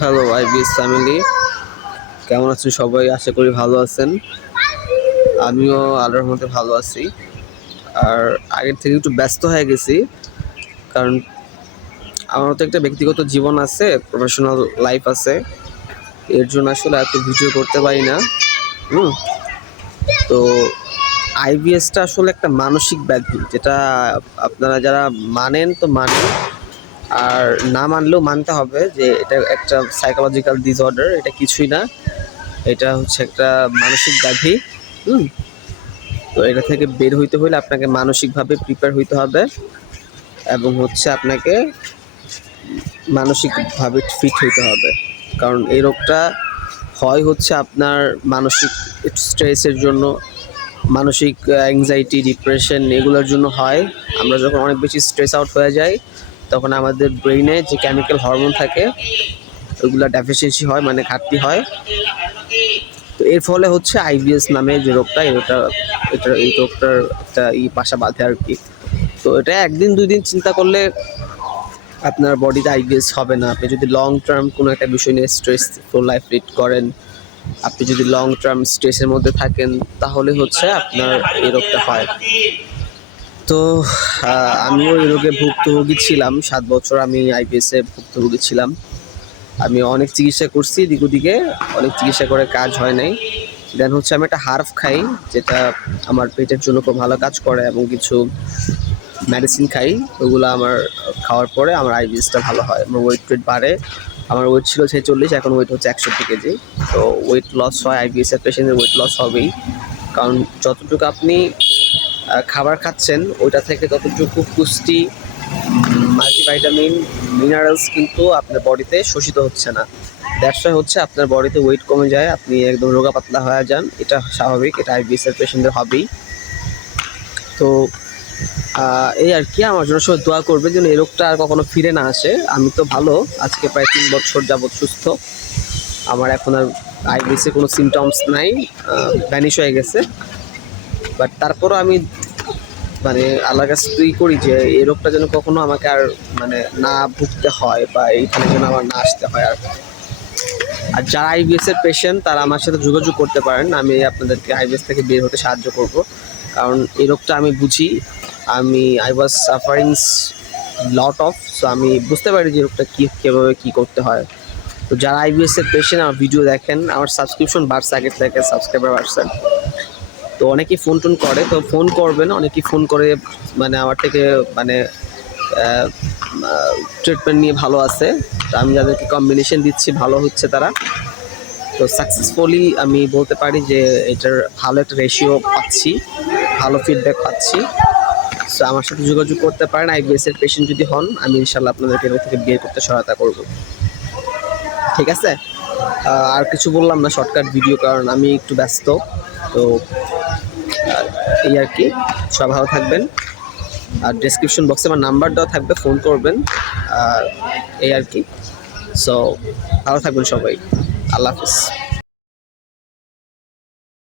Hello IBS family কেমন আছেন সবাই? আশা করি ভালো আছেন। আমিও আল্লাহর মধ্যে ভালো আছি। আর আগের থেকে একটু ব্যস্ত হয়ে গেছি, কারণ আমার তো একটা ব্যক্তিগত জীবন আছে প্রফেশনাল লাইফ আছে। এর জন্য আসলে এত ভিডিও করতে পারি না। হুম? তো আইবিএসটা আসলে একটা মানসিক ব্যাধি, যেটা আপনারা যারা মানেন তো মানেন। আর না মানলেও মানতে হবে যে এটা একটা সাইকোলজিক্যাল ডিসঅর্ডার এটা কিছুই না। এটা হচ্ছে একটা মানসিক ব্যাধি, হুম? তো এটা থেকে বের হইতে হলে আপনাকে মানসিকভাবে প্রিপেয়ার হইতে হবে এবং হচ্ছে আপনাকে মানসিকভাবে ফিট হইতে হবে। কারণ এই রোগটা হয় হচ্ছে আপনার মানসিক স্ট্রেসের জন্য, মানসিক অ্যাংজাইটি ডিপ্রেশন এগুলোর জন্য হয়। আমরা যখন অনেক বেশি স্ট্রেস আউট হয়ে যাই তখন আমাদের ব্রেইনে যে কেমিক্যাল হরমোন থাকে, ওইগুলো ডেফিসিয়েন্সি হয় মানে ঘাটতি হয়। তো এর ফলে হচ্ছে আইবিএস নামে যে রোগটা এটা এটা, এই রোগটার একটা ই পাশা বাঁধে আর কি তো এটা একদিন দুই দিন চিন্তা করলে আপনার বডিতে আইবিএস হবে না। আপনি যদি লং টার্ম কোনো একটা বিষয় নিয়ে স্ট্রেস ফুল লাইফ লিড করেন, আপনি যদি লং টার্ম স্ট্রেসের মধ্যে থাকেন, তাহলে হচ্ছে আপনার এই রোগটা হয়। তো আমিও এই রোগে ভুক্তভোগী ছিলাম। সাত বছর আমি আইবিএস এর ভুক্তভোগী ছিলাম। আমি অনেক চিকিৎসা করছি দিকে দিকে অনেক চিকিৎসা করে কাজ হয় নাই। দেন হচ্ছে আমি একটা হার্ফ খাই, যেটা আমার পেটের জন্য খুব ভালো কাজ করে এবং কিছু মেডিসিন খাই। ওগুলো আমার খাওয়ার পরে আমার আইবিএসটা ভালো হয়। আমার ওয়েট টেট বাড়ে। আমার ওয়েট ছিল ছেচল্লিশ, এখন ওয়েট হচ্ছে একষট্টি কেজি। তো ওয়েট লস হয় আইবিএস এর পেশেন্টের ওয়েট লস হবেই। কারণ যতটুকু আপনি খাবার খাচ্ছেন, ওইটা থেকে ততটুকু পুষ্টি মাল্টিভাইটামিন, মিনারেলস কিন্তু আপনার বডিতে শোষিত হচ্ছে না। দ্যাটস হচ্ছে আপনার বডিতে ওয়েট কমে যায়, আপনি একদম রোগা পাতলা হয়ে যান, এটা স্বাভাবিক, এটা আইবিএস এর পেশেন্টদের হবেই তো এই আর কি, আমার জন্য সবাই দোয়া করবে যেন এই রোগটা আর কখনো ফিরে না আসে। আমি তো ভালো, আজকে প্রায় তিন বছর যাবৎ সুস্থ। আমার এখন আর আইবিএসে কোনো সিমটমস নাই ভ্যানিশ হয়ে গেছে। বাট তারপরও আমি মানে আল্লাহর কাছে তুই করি যে এই রোগটা যেন কখনো আমাকে আর মানে না ভুগতে হয় বা এইখানে যেন আমার না আসতে হয় আর আর যারা আইবিএস এর পেশেন্ট তারা আমার সাথে যোগাযোগ করতে পারেন। আমি আপনাদেরকে আইবিএস থেকে বের হতে সাহায্য করব। কারণ এই রোগটা আমি বুঝি। আমি I was suffering lot of so আমি বুঝতে পারি যে রোগটা কী, কীভাবে কী করতে হয়। তো যারা আইবিএস এর পেশেন্ট আমার ভিডিও দেখেন। আমার সাবস্ক্রিপশন বাড়ছে আগের থেকে সাবস্ক্রাইবার বাড়ছে। তো অনেকেই ফোন টোন করে, তো ফোন করবেন অনেকেই ফোন করে মানে আমার থেকে মানে ট্রিটমেন্ট নিয়ে ভালো আছে। তো আমি যাদেরকে কম্বিনেশন দিচ্ছি, ভালো হচ্ছে তারা। তো সাকসেসফুলি আমি বলতে পারি যে, এটার ভালো একটা রেশিও পাচ্ছি, ভালো ফিডব্যাক পাচ্ছি। সো আমার সাথে যোগাযোগ করতে পারেন আইবিএস এর পেশেন্ট যদি হন, আমি ইনশাল্লাহ আপনাদেরকে এর থেকে বের করতে সহায়তা করব। ঠিক আছে? আর কিছু বললাম না শর্টকাট ভিডিও কারণ আমি একটু ব্যস্ত। তো এই আর কি। সব ভালো থাকবেন। আর ডেসক্রিপশন বক্সে আমার নাম্বার দেওয়া থাকবে ফোন করবেন। আর এই আর কি। সো ভালো থাকবেন সবাই। আল্লাহ হাফিজ।